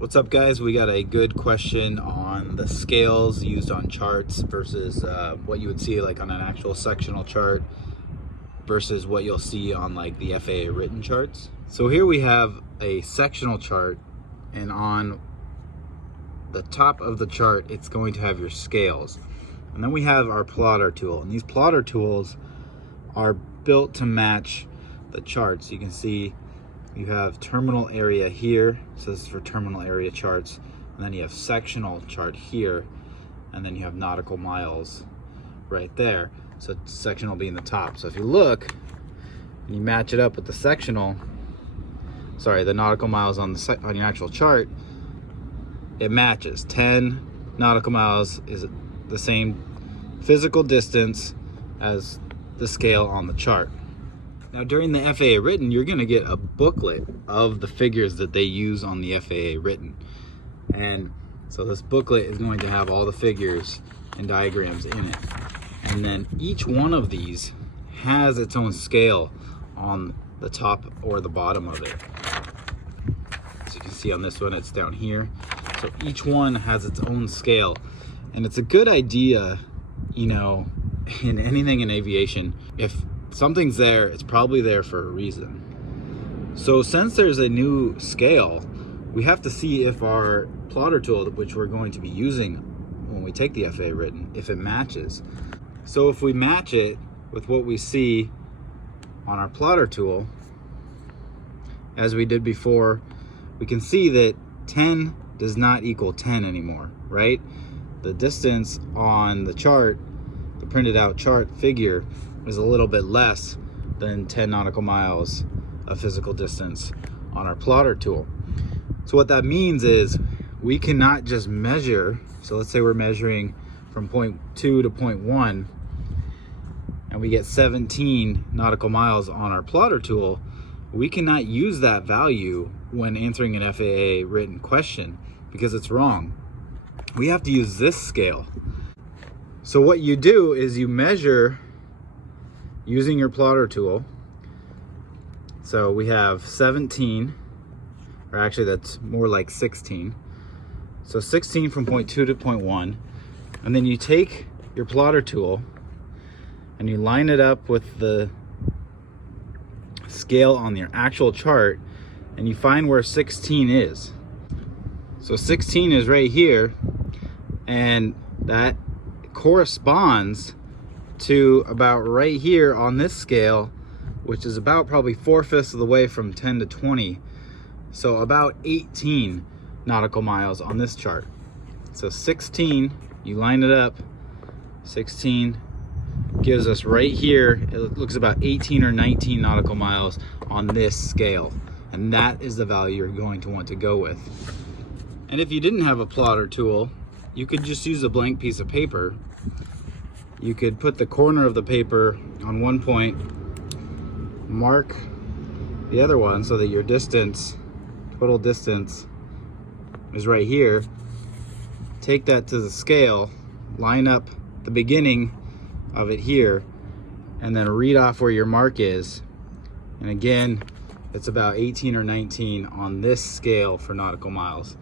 What's up, guys? We got a good question on the scales used on charts versus what you would see like on an actual sectional chart versus what you'll see on like the FAA written charts. So here we have a sectional chart, and on the top of the chart it's going to have your scales, and then we have our plotter tool, and these plotter tools are built to match the charts. You can see you have terminal area here, so this is for terminal area charts, and then you have sectional chart here, and then you have nautical miles right there. So sectional being the top. So if you look and you match it up with the sectional, the nautical miles on your actual chart, it matches. 10 nautical miles is the same physical distance as the scale on the chart. Now during the FAA written, you're going to get a booklet of the figures that they use on the FAA written. And so this booklet is going to have all the figures and diagrams in it. And then each one of these has its own scale on the top or the bottom of it. So you can see on this one, it's down here. So each one has its own scale. And it's a good idea, you know, in anything in aviation, if something's there, it's probably there for a reason. So since there's a new scale, we have to see if our plotter tool, which we're going to be using when we take the FAA written, if it matches. So if we match it with what we see on our plotter tool, as we did before, we can see that 10 does not equal 10 anymore, right? The distance on the chart, the printed out chart figure, is a little bit less than 10 nautical miles of physical distance on our plotter tool. So what that means is we cannot just measure. So let's say we're measuring from point 2 to point 1 and we get 17 nautical miles on our plotter tool. We cannot use that value when answering an FAA written question because it's wrong. We have to use this scale. So what you do is you measure using your plotter tool. So we have 17, or actually that's more like 16. So 16 from point 2 to point 1. And then you take your plotter tool and you line it up with the scale on your actual chart, and you find where 16 is. So 16 is right here, and that corresponds to about right here on this scale, which is about probably 4/5 of the way from 10 to 20. So about 18 nautical miles on this chart. So 16, you line it up, 16 gives us right here, it looks about 18 or 19 nautical miles on this scale. And that is the value you're going to want to go with. And if you didn't have a plotter tool, you could just use a blank piece of paper. You could put the corner of the paper on one point, mark the other one so that your distance, total distance, is right here. Take that to the scale, line up the beginning of it here, and then read off where your mark is. And again, it's about 18 or 19 on this scale for nautical miles.